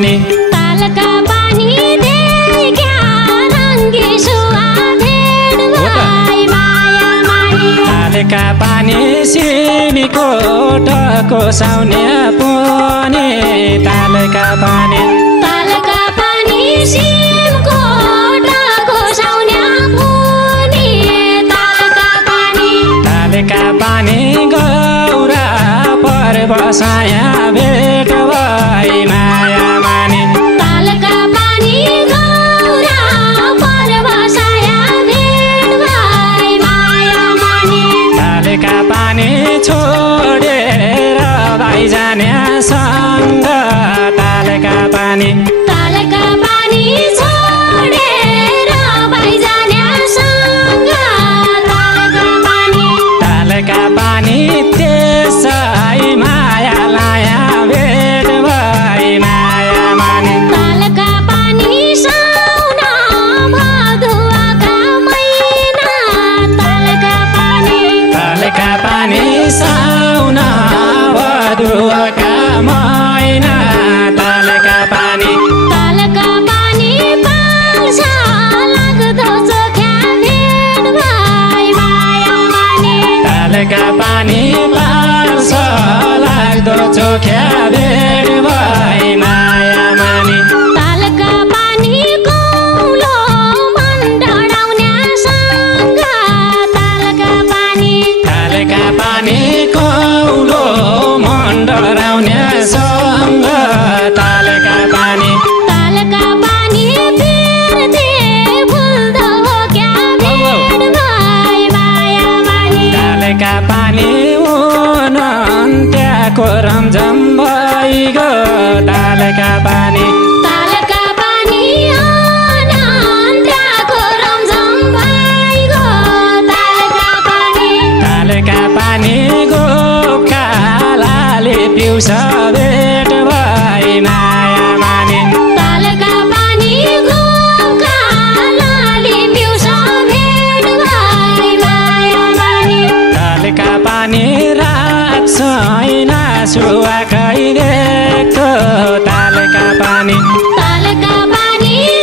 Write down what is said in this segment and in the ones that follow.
पानी तालका पानी देखा रङ्गी सुवा भेट भाइ माया मानी तालका पानी सिमीको टको साउने पुनी तालका पानी सिमको टको साउने पुनी तालका पानी गौरा पर्व साया भेट भई माया मानी तालका पानी गौरा पर्व साया भेट भई माया मानी तालका पानी छोडेर भाइ जाने सँग तालका पानी छोडेर भाइ जाने सँग तालका पानी त्यसै माया लाया भेट भई माया मानी तालका पानी साउन भदुवाका महिना तालका पानी साउन भदुवाका महिना तालका पानी पाल्छ लाग्दो चोख्या भेट भई माया मानी तालका पानी पाल्छ लाग्दो चोख्या भेट भई माया मानी तालका पानी कौलो मन डढाउनेसँग तालका पानी कौलो मन डराउनेसँग तालका पानी बिर्ते भुल्दो हो क्या भेट भई माया मानी तालका पानी अन्त्यको रमझम भइगयो तालका पानी अन्त्यको रमझम भइगयो तालका पानी गोकालाले पिउँछ भेट भई माया मानी तालका पानी गोकालाले पिउँछ भेट भई माया मानी तालका पानी राख्छैन सुवा खैरेको तालका पानी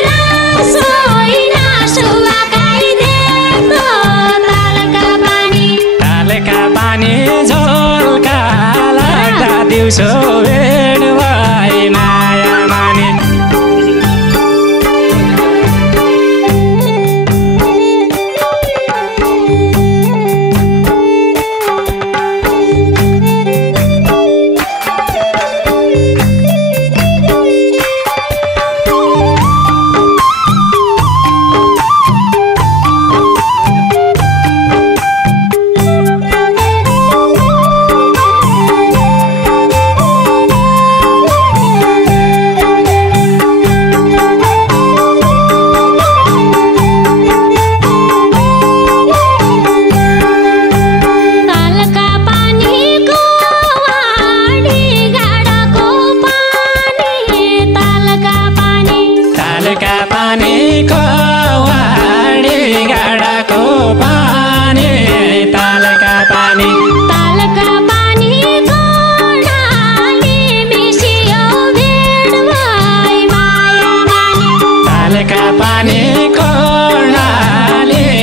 राख्छैन सुवा खैरेको तालका पानी झोलका लाग्दा दिउँसो भेट भई माया मानी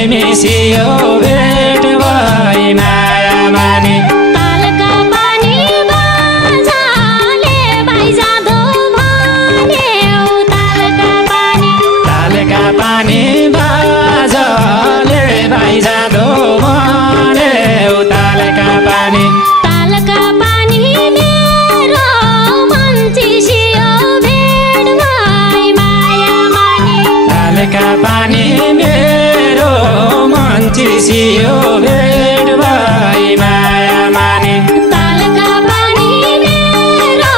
मिसियो भेट भई माया मानी तालका पानी बाजाले भाइ जाँदो भन्यो तालका पानी बाजाले भाइ जाँदो भन्यो तालका पानी मेरो मन चिसियो भेट भई माया मानी तालका पानी मेरो मन चिसियो भेट भई माया मानी तालका पानी मेरो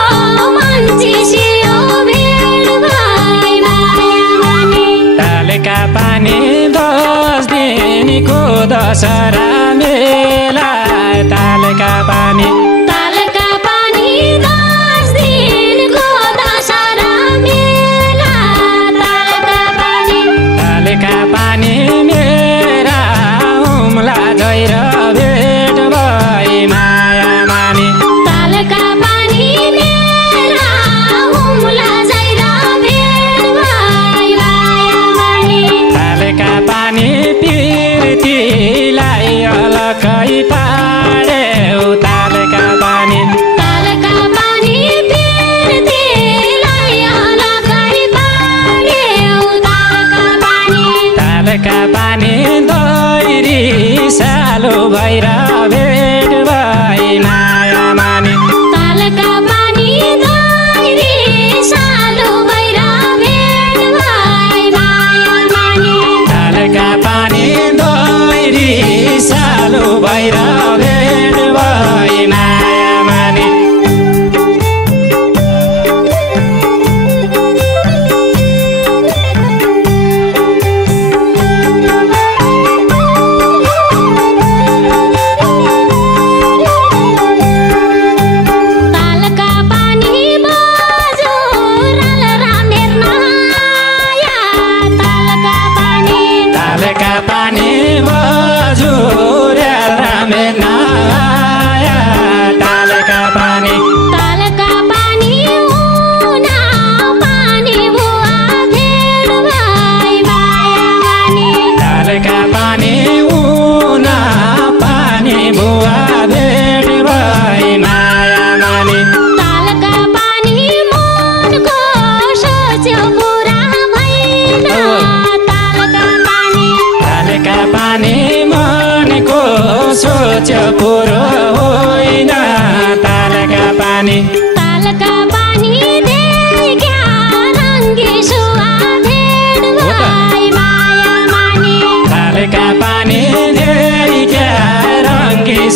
मन चिसियो भेट भई माया मानी तालका पानी 10 दिनको दशहरा मेला तालका पानी 10 दिनको दशहरा मेला तालका पानी मेरा उम्ला जैर भेट भई माया मानी तालका पानी मेरा उम्ला जैर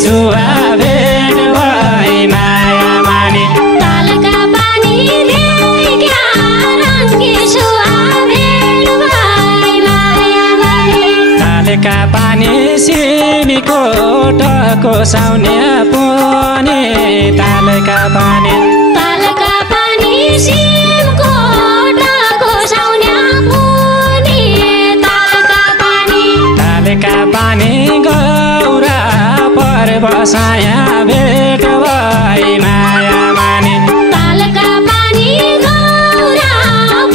सुवा भेट भई माया माने तालका पानी देख्या रङ्गी सुवा भेट भई माया माने तालका पानी सिमीको टको साउने पुने तालका पानी सिमको टको साउने पुने तालका पानी गौरा पर्व साया भेट भई माया माने तालका पानी गौरा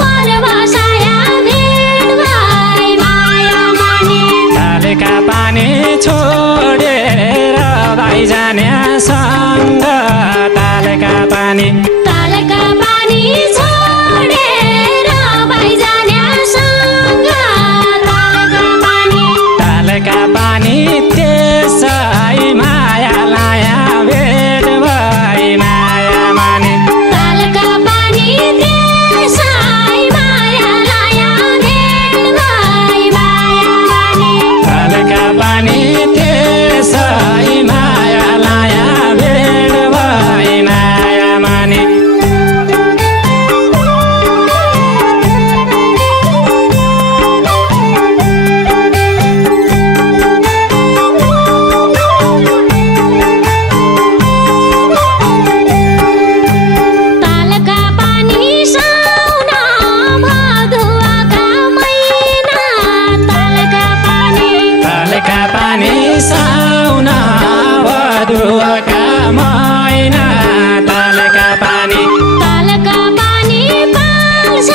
पर्व साया भेट भई माया माने तालका पानी छोडेर भाइ जाने सँग तालका पानी छोडेर भाइ जाने सँग तालका पानी त्यसै माया लाया भेट भई माया माने तालका पानी त्यसै माया लाया भेट भई माया माने तालका पानी त्यसै माया लाया भेट भई माया माने तालका पानी साउन भदुवाका महिना तालका पानी साउन भदुवाका महिना तालका पानी पाल्छ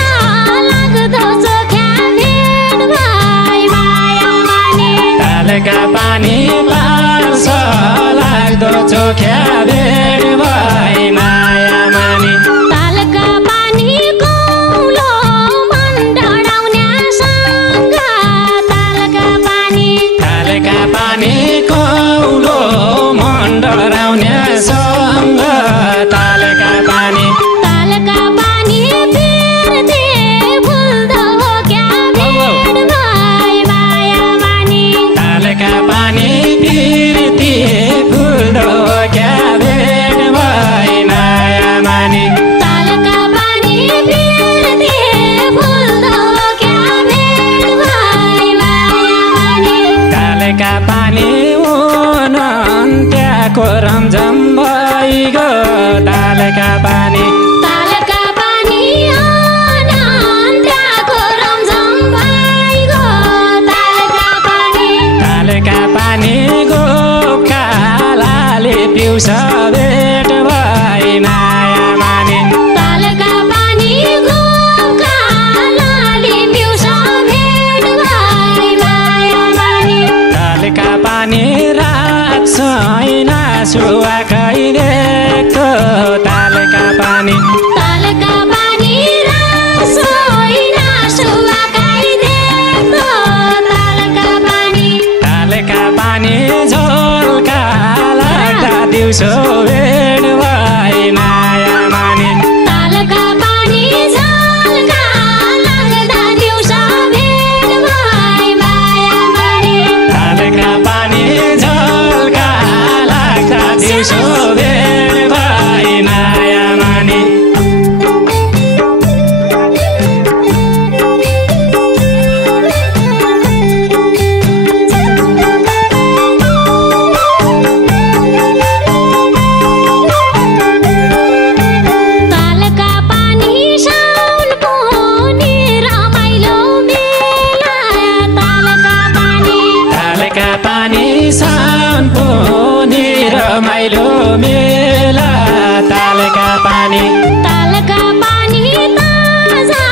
लाग्दो चोख्या भेट भई माया माने तालका पानी पाल्छ लाग्दो चोख्या भेट भई माया माने तालका पानी कौलो मन डढाउनेसँग तालका पानी कौलो मन डराउनेसँग तालका पानी बिर्ते फुल्दो क्या भेट भई माया माने तालका पानी बिर्ते फुल्दो क्या भेट भई माया माने तालका पानी बिर्ते फुल्दो क्या भेट भई माया माने तालका पानी अन्त्यको रमझम भइगयो तालका पानी अनन्त्यको रमझम भइगयो तालका पानी गोकालाले पिउँछ भेट भई माया माने तालका पानी गोकालाले पिउँछ भेट भई माया माने तालका पानी रात छैन सुवा खाइदिएको तालका पानी रासोइन सुवा खाइदिएको तालका पानी झोलका लाग्दा दिउँसो भेट भई माया माने तालका पानी झल्का लाग्दा दिउँसो भेट भई माया माने तालका पानी झोलका लाग्दा दिउँसो भेट भई माया माने तालका पानी साउनको नि रमाइलो मेला तालका पानी साउनको नि रमाइलो मेला तालका पानी ताजा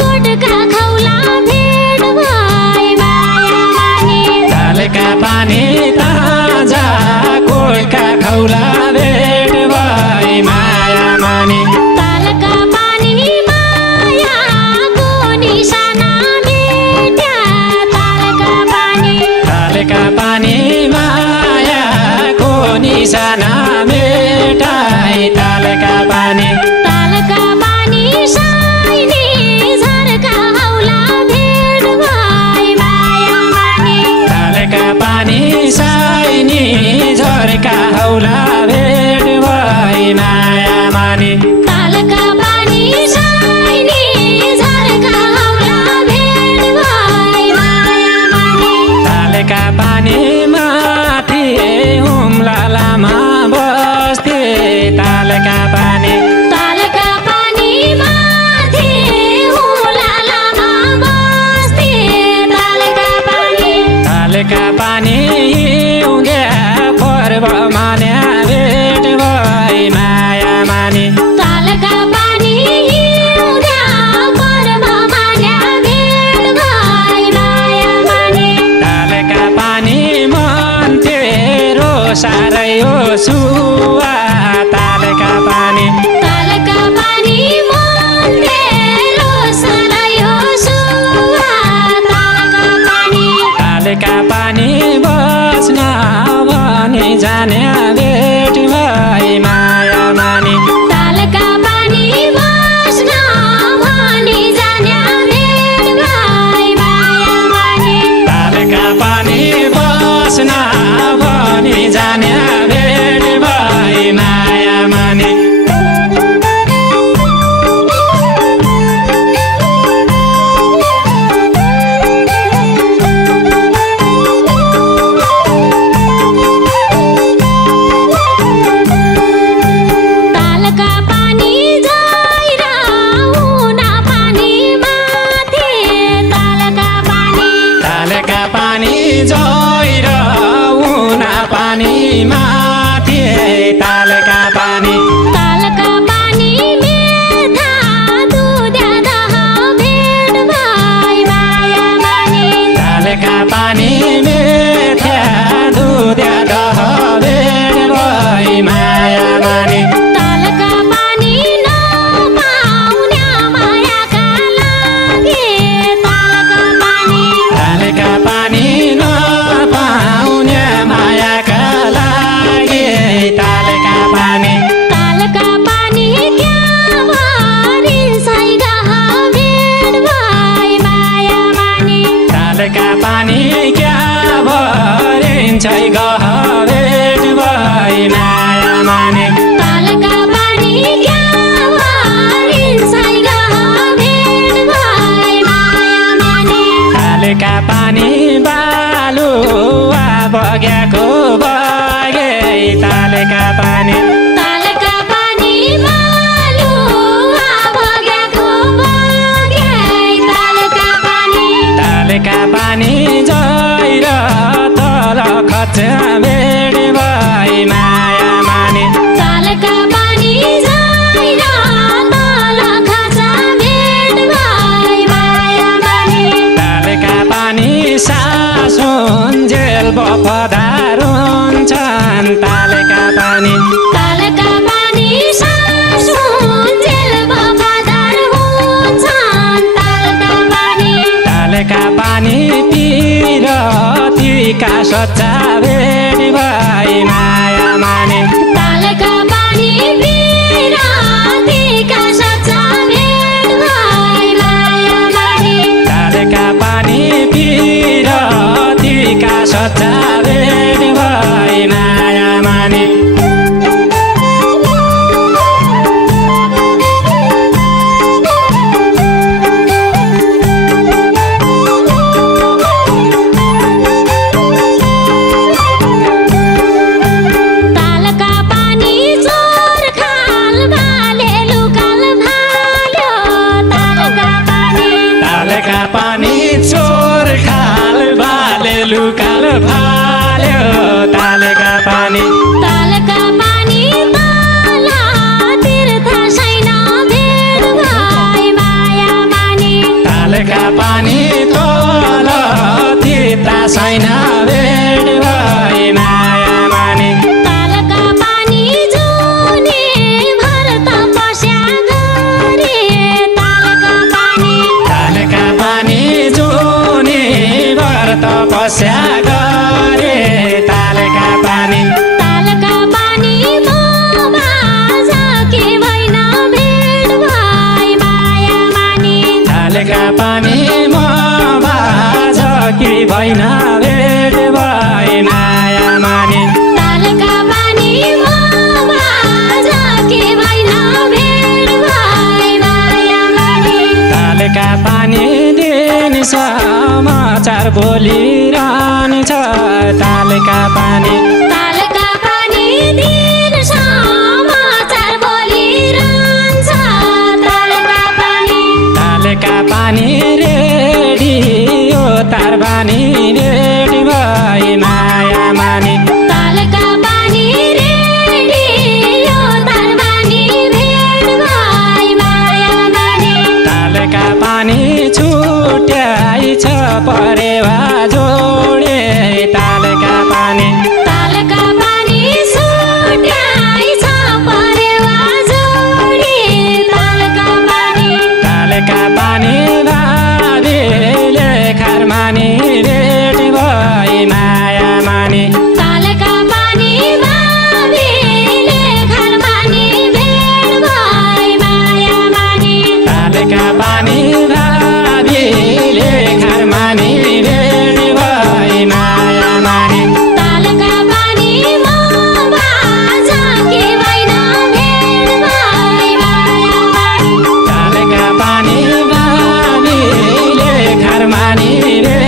गोठका खौला भेट भई माया माने तालका पानी ताजा कोलका खौला भेट भई माया माने तालका पानी मायाको निशाना मेट्या तालका पानी मायाको निशाना मेटाई तालका पानी साइनी झर्का हौला भेट भई माया माने तालका पानी साइनी झर्का हिंसाई गह भेट भई माया माने तालका पानी क्यावर हिंसाई गह भेट भई माया माने तालका पानी बालुवा बग्याको बगे तालका पानी तालका पानी बालुवा बग्याको बगे तालका पानी जैर तल खच्चा भेट भई माया माने तालका पानी जैर तल खच्चा भेट भई माया माने तालका पानी सासुन्जेल वफादार हुन्छन् तालका पानी सासुन्जेल वफादार हुन्छन् तालका पानी पिरतीका सच्चा भेट भई माया माने तालका पानी पिरतीका सच्चा भेट भई माया माने तालका पानी पिरतीका सच्चा भेट भई माया माने तालका पानी चोर खाल भाले लुकाल भाल्यो तालका पानी चोर खाल भाले लुकाल भाल्यो तालका पानी तल तीर्थ छैन भेट भई माया माने तालका पानी तल तीर्थ छैन भेट भई माया माने तालका पानी जुनी भर तपस्या गरे तालका पानी जुनी भर तपस्या गरे तालका पानी मोबाझकी भइन भेट भई माया माने तालका पानी मोबाझकी भइन भेट भई माया माने तालका पानी मोबाझकी भइन भेट भई माया माने तालका पानी दिन समाचार बोलिरहन्छ तालका पानी दिन समाचार बोलिरहन्छ तालका पानी रेडियो तार बानी भेट भई माया माने तालका पानी रेडियो तार बानी भेट भई माया माने तालका पानी छुट्याइ छ परेवा जोडे तालका पानी छुट्याइ छ परेवा जोडी तालका पानी भाबीले खरमानी भेट भई माया माने तालका पानी भाबीले खरमानी भेट भई माया माने तालका पानी भाबीले खरमानी भेट भई माया माने तालका पानी मोबाझकी भइन भेट भई माया माने तालका पानी भाबीले खरमानी भेट